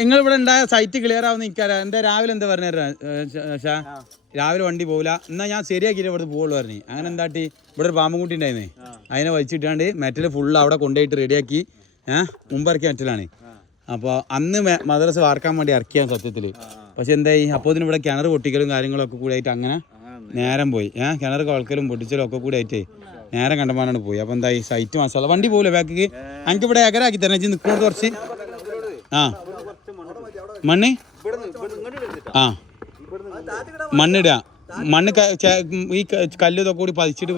നിങ്ങൾ ഇവിടെ ഉണ്ടായ സൈറ്റ് ക്ലിയർ ആവുന്ന നിൽക്കാരാ. എന്താ രാവിലെ എന്താ പറഞ്ഞു ഷാ? രാവിലെ വണ്ടി പോകില്ല, എന്നാൽ ഞാൻ ശരിയാക്കിയിട്ട് ഇവിടെ പോകുള്ളൂ പറഞ്ഞു. അങ്ങനെ എന്താട്ടി ഇവിടെ ഒരു പാമ്പുംകുട്ടി ഉണ്ടായിരുന്നേ, അതിനെ വലിച്ചിട്ടാണ്ട് മെറ്റൽ ഫുള്ള് അവിടെ കൊണ്ടുപോയിട്ട് റെഡിയാക്കി മുമ്പിറക്കിയ മെറ്റലാണ്. അപ്പോൾ അന്ന് മദ്രസ വാർക്കാൻ വേണ്ടി ഇറക്കിയാണ് സത്യത്തിൽ. പക്ഷെ എന്തായി, അപ്പോൾ ഇതിന് ഇവിടെ കിണർ പൊട്ടിക്കലും കാര്യങ്ങളൊക്കെ കൂടി ആയിട്ട് അങ്ങനെ നേരം പോയി. കിണർ കുളക്കലും പൊട്ടിച്ചലും ഒക്കെ കൂടി ആയിട്ട് നേരം കണ്ടമാനാണ് പോയി. അപ്പോൾ എന്തായി, സൈറ്റ് മസാല വണ്ടി പോകില്ല ബാക്കിക്ക്. എനിക്ക് ഇവിടെ എകരാക്കി തരണം വെച്ച് നിൽക്കുന്നത് കുറച്ച്. മണ്ണ് മണ്ണിടുക, മണ്ണ് ഈ കല്ല് ഇതൊക്കെ കൂടി പതിച്ചിട്ട്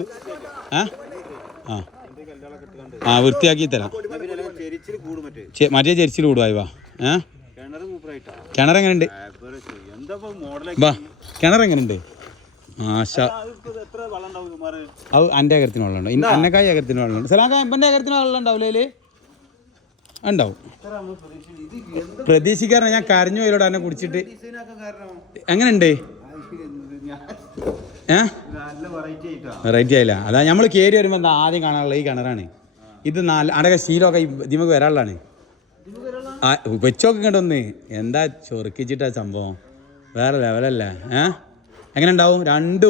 വൃത്തിയാക്കി തരാം. മറ്റേ ചെരിച്ചിൽ കൂടുവാ. കിണർ എങ്ങനെയുണ്ട്? വാ, കിണർ എങ്ങനെയുണ്ട്? അത് എൻ്റെ ഏക്കരത്തിന് വെള്ളം ഉണ്ടാവും, അന്നക്കായ ഏക്കരത്തിന് വെള്ളം ഉണ്ട്. സലാം എൻ്റെ ഏക്കരത്തിന് വെള്ളം ഉണ്ടാവില്ല അതിൽ ഉണ്ടാവും. പ്രതീക്ഷിക്കാറ് ഞാൻ കരഞ്ഞു പോയിലോട് എന്നെ കുടിച്ചിട്ട്. എങ്ങനെയുണ്ട്? വെറൈറ്റി ആയില്ല. അതാ നമ്മൾ കയറി വരുമ്പോൾ എന്താ ആദ്യം കാണാനുള്ള ഈ കിണറാണ്. ഇത് അടക്ക ശീലമൊക്കെ ഇതിമക്ക് വരാനുള്ളതാണ്. വെച്ചോക്കെ കണ്ടൊന്ന് എന്താ ചൊറുക്കിച്ചിട്ടാ സംഭവം, വേറെ ലെവലല്ലേ. എങ്ങനെ ഉണ്ടാവും? രണ്ട്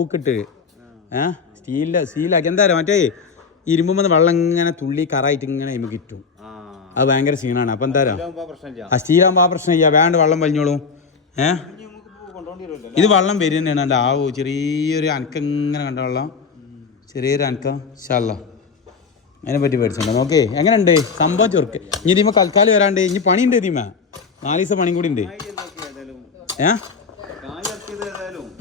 ഊക്കിട്ട് സ്റ്റീലാക്കി. എന്താ പറയുക, മറ്റേ ഇരുമ്പുമ്പോൾ വെള്ളം ഇങ്ങനെ തുള്ളി കറായിട്ട് ഇങ്ങനെ നമുക്ക് കിട്ടും. അത് ഭയങ്കര സീനാണ്. അപ്പം എന്താ പറയുക, ആ സ്റ്റീലാകുമ്പോൾ ആ പ്രശ്നമില്ല, വേണ്ട വെള്ളം വലിഞ്ഞോളും. ഇത് വെള്ളം വരും തന്നെയാണ്. ചെറിയൊരു അനക്കം ഇങ്ങനെ കണ്ട വെള്ളം, ചെറിയൊരു അനക്കം. ഇൻഷാല്ലാ അതിനെ പറ്റി പഠിച്ചിട്ടുണ്ടോ? ഓക്കെ, എങ്ങനെയുണ്ട് സംഭവം? ചൊറുക്ക് ഇനി ഇതിമ കൽക്കാലം വരാണ്ട് ഇനി പണിയുണ്ട്. ഇതിമ 4 ദിവസം പണിയും കൂടി ഉണ്ട്.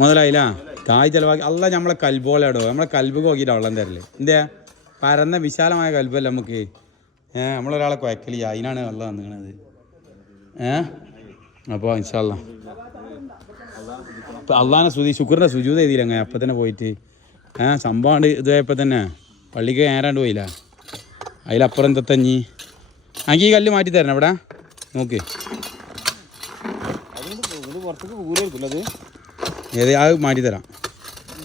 മുതലായില്ല കായ് ചിലവാക്കി അല്ല. നമ്മളെ കൽബോളാടോ, നമ്മളെ കൽബ് നോക്കിയിട്ടാണ് വെള്ളം തരല്. എന്താ പരന്ന വിശാലമായ കൽബല്ല നമുക്ക്. നമ്മളൊരാളെ കുഴക്കലില്ല, അതിനാണ് വെള്ളം വന്നിക്കണത്. അപ്പോൾ ഇൻഷാല്ലാ അള്ളാനെ സ്തുതി, ശുക്രിൻ്റെ സുജൂദ് ചെയ്തില്ല അങ്ങനെ അപ്പം തന്നെ പോയിട്ട്. സംഭവം ഇതായപ്പോൾ തന്നെ പള്ളിക്ക് നേരാണ്ട് പോയില്ല. അതിലപ്പുറം എന്തൊത്തഞ്ഞി എനിക്ക് ഈ കല്ല് മാറ്റി തരണം ഇവിടെ നോക്ക്. ഏത് അത് മാറ്റി തരാം.